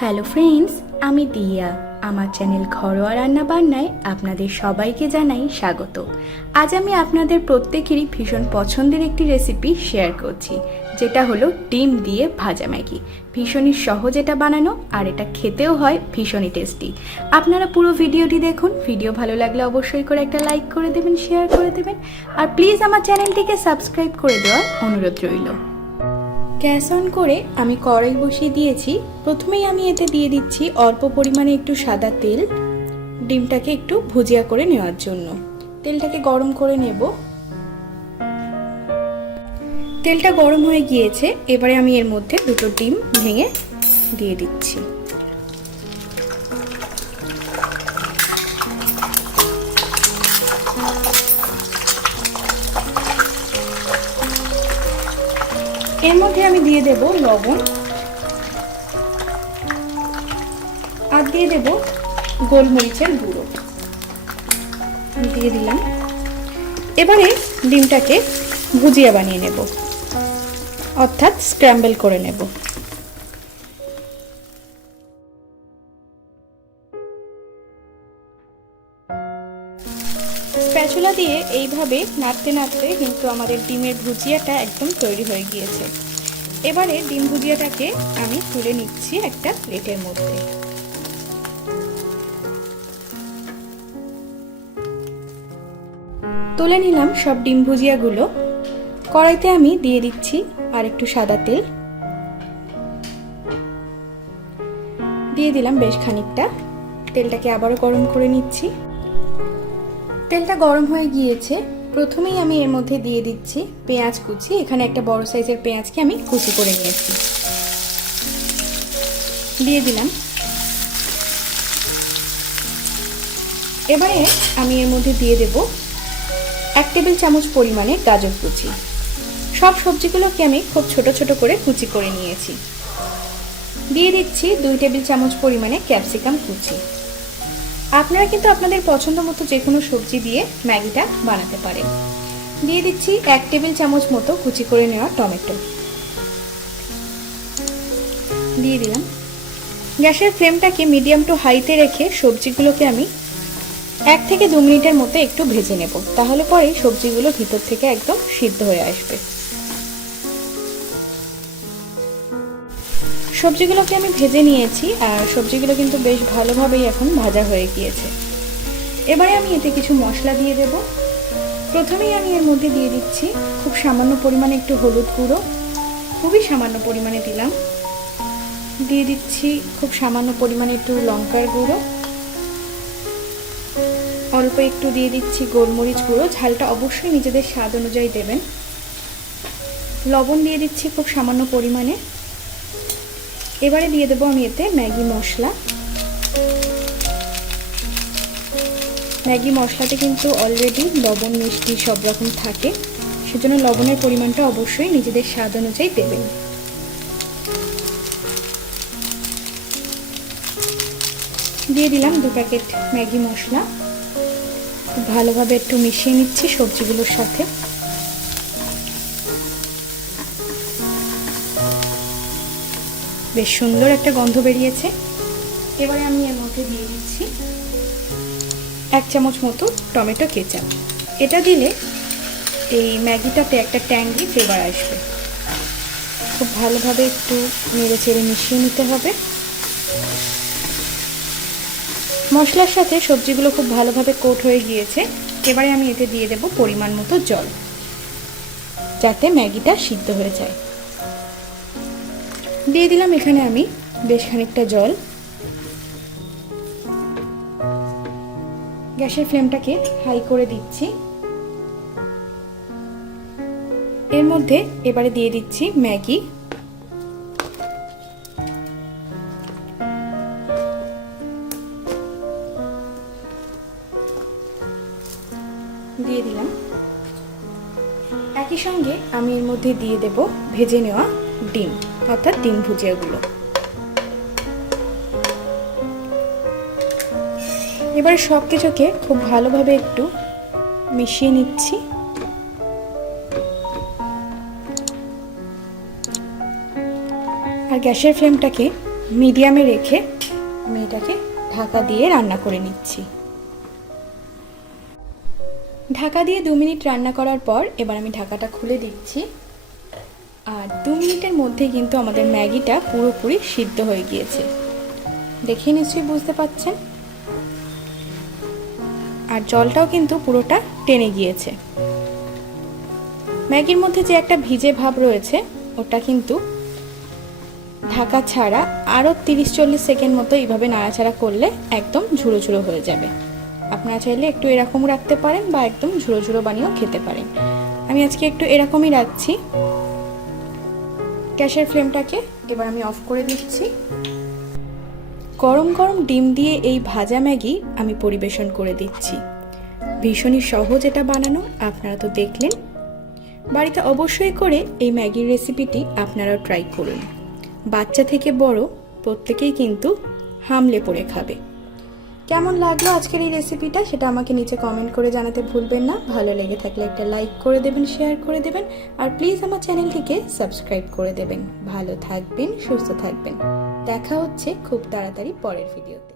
Hello friends, আমি দিয়া। আমার চ্যানেল ঘরোয়া রান্না বান্নায় আপনাদের সবাইকে জানাই স্বাগত। আজ আমি আপনাদের প্রত্যেকেরই ভীষণ পছন্দের একটি রেসিপি শেয়ার করছি, যেটা হলো ডিম দিয়ে ভাজা ম্যাগি। ভীষণই সহজ এটা বানানো, আর এটা খেতেও হয় ভীষণই টেস্টি। আপনারা পুরো ভিডিওটি দেখুন। ভিডিও ভালো লাগলে অবশ্যই করে একটা লাইক করে দেবেন, শেয়ার করে দেবেন, আর প্লিজ আমার চ্যানেলটিকে সাবস্ক্রাইব করে দেওয়ার অনুরোধ রইল। গ্যাস অন করে আমি কড়াই বসিয়ে দিয়েছি। প্রথমেই আমি এতে দিয়ে দিচ্ছি অল্প পরিমাণে একটু সাদা তেল, ডিমটাকে একটু ভুজিয়া করে নেওয়ার জন্য। তেলটাকে গরম করে নেব। তেলটা গরম হয়ে গিয়েছে, এবারে আমি এর মধ্যে দুটো ডিম ভেঙে দিয়ে দিচ্ছি। এর মধ্যে আমি দিয়ে দেব লবণ, আর দিয়ে দেব গোলমরিচের গুঁড়ো দিয়ে দিলাম। এবারে ডিমটাকে ভুজিয়া বানিয়ে নেব, অর্থাৎ স্ক্র্যাম্বল করে নেব। স্প্যাচুলা দিয়ে এইভাবে নাড়তে নাড়তে কিন্তু আমাদের ডিমের ভুজিয়াটা একদম তৈরি হয়ে গিয়েছে। এবারে ডিম ভুজিয়াটাকে আমি তুলে নিচ্ছি একটা প্লেটের মধ্যে। তুলে নিলাম সব ডিম ভুজিয়াগুলো। কড়াইতে আমি দিয়ে দিচ্ছি আর একটু সাদা তেল, দিয়ে দিলাম বেশ খানিকটা। তেলটাকে আবারও গরম করে নিচ্ছি। তেলটা গরম হয়ে গিয়েছে। প্রথমেই আমি এর মধ্যে দিয়ে দিচ্ছি পেঁয়াজ কুচি। এখানে একটা বড় সাইজের পেঁয়াজকে আমি কুচি করে নিয়েছি, দিয়ে দিলাম। এবারে আমি এর মধ্যে দিয়ে দেব 1 টেবিল চামচ পরিমাণে গাজর কুচি। সব সবজিগুলোকে আমি খুব ছোট ছোট করে কুচি করে নিয়েছি। দিয়ে দিচ্ছি 2 টেবিল চামচ পরিমাণে ক্যাপসিকাম কুচি। আপনারা কিন্তু আপনাদের পছন্দ মতো যে কোনো সবজি দিয়ে ম্যাগিটা বানাতে পারেন। দিয়ে দিচ্ছি 1 টেবিল চামচ মতো কুচি করে নেওয়া টমেটো, দিয়ে দিলাম। গ্যাসের ফ্লেমটাকে মিডিয়াম টু হাইতে রেখে সবজিগুলোকে আমি 1 থেকে 2 মিনিটের মতো একটু ভেজে নেব, তাহলে পরেই সবজিগুলো ভিতর থেকে একদম সিদ্ধ হয়ে আসবে। সবজিগুলোকে আমি ভেজে নিয়েছি, আর সবজিগুলো কিন্তু বেশ ভালোভাবেই এখন ভাজা হয়ে গিয়েছে। এবারে আমি এতে কিছু মশলা দিয়ে দেব। প্রথমেই আমি এর মধ্যে দিয়ে দিচ্ছি খুব সামান্য পরিমাণে একটু হলুদ গুঁড়ো, খুবই সামান্য পরিমাণে দিলাম। দিয়ে দিচ্ছি খুব সামান্য পরিমাণে একটু লঙ্কার গুঁড়ো, অল্প একটু দিয়ে দিচ্ছি গোলমরিচ গুঁড়ো। ঝালটা অবশ্যই নিজেদের স্বাদ অনুযায়ী দেবেন। লবণ দিয়ে দিচ্ছি খুব সামান্য পরিমাণে। এবারে দিয়ে দেবো আমি এতে ম্যাগি মশলা। ম্যাগি মশলাতে কিন্তু অলরেডি লবণ মিষ্টি সব রকম থাকে, সেজন্য লবণের পরিমাণটা অবশ্যই নিজেদের স্বাদ অনুযায়ী দেবেন। দিয়ে দিলাম 2 প্যাকেট ম্যাগি মশলা। খুব ভালোভাবে একটু মিশিয়ে নিচ্ছি সবজিগুলোর সাথে। বেশ সুন্দর একটা গন্ধ বেরিয়েছে। এবারে আমি এর মধ্যে দিয়ে দিচ্ছি 1 চামচ মতো টমেটো কেচাপ। এটা দিলে এই ম্যাগিটাতে একটা ট্যাঙ্গি ফ্লেভার আসবে। খুব ভালোভাবে একটু নেড়ে চেড়ে মিশিয়ে নিতে হবে। মশলার সাথে সবজিগুলো খুব ভালোভাবে কোট হয়ে গিয়েছে। এবারে আমি এতে দিয়ে দেব পরিমাণ মতো জল, যাতে ম্যাগিটা সিদ্ধ হয়ে যায়। দিয়ে দিলাম এখানে আমি বেশ খানিকটা জল। গ্যাসের ফ্লেমটাকে হাই করে দিচ্ছি। এর মধ্যে এবারে দিয়ে দিচ্ছি ম্যাগি। দিয়ে দিলাম। একই সঙ্গে আমি এর মধ্যে দিয়ে দেব ভেজে নেওয়া ডিম, অর্থাৎ ডিম ভুজিয়াগুলো। এবারে সব কিছুকে খুব ভালোভাবে একটু মিশিয়ে নিচ্ছি। আর গ্যাসের ফ্লেমটাকে মিডিয়ামে রেখে আমি এটাকে ঢাকা দিয়ে রান্না করে নিচ্ছি। ঢাকা দিয়ে 2 মিনিট রান্না করার পর এবার আমি ঢাকাটা খুলে দিচ্ছি। আর 2 মিনিটের মধ্যে কিন্তু আমাদের ম্যাগিটা পুরোপুরি সিদ্ধ হয়ে গিয়েছে, দেখে নিশ্চয়ই বুঝতে পাচ্ছেন। আর জলটাও কিন্তু পুরোটা টেনে গিয়েছে। ম্যাগির মধ্যে যে একটা ভিজে ভাব রয়েছে ওটা কিন্তু ঢাকা ছাড়া আরও 30-40 সেকেন্ড মতো এইভাবে নাড়াচাড়া করলে একদম ঝুড়ো ঝুড়ো হয়ে যাবে। আপনারা চাইলে একটু এরকম রাখতে পারেন বা একদম ঝুড়ো ঝুড়ো বানিয়েও খেতে পারেন। আমি আজকে একটু এরকমই রাখছি। গ্যাসের ফ্লেমটাকে এবার আমি অফ করে দিচ্ছি। গরম গরম ডিম দিয়ে এই ভাজা ম্যাগি আমি পরিবেশন করে দিচ্ছি। ভীষণই সহজ এটা বানানো, আপনারা তো দেখলেন। বাড়িতে অবশ্যই করে এই ম্যাগির রেসিপিটি আপনারাও ট্রাই করুন। বাচ্চা থেকে বড় প্রত্যেকেই কিন্তু হামলে পড়ে খাবে। কেমন লাগলো আজকের এই রেসিপিটা সেটা আমাকে নিচে কমেন্ট করে জানাতে ভুলবেন না। ভালো লেগে থাকলে একটা লাইক করে দেবেন, শেয়ার করে দেবেন, আর প্লিজ আমার চ্যানেলটিকে সাবস্ক্রাইব করে দেবেন। ভালো থাকবেন, সুস্থ থাকবেন। দেখা হচ্ছে খুব তাড়াতাড়ি পরের ভিডিওতে।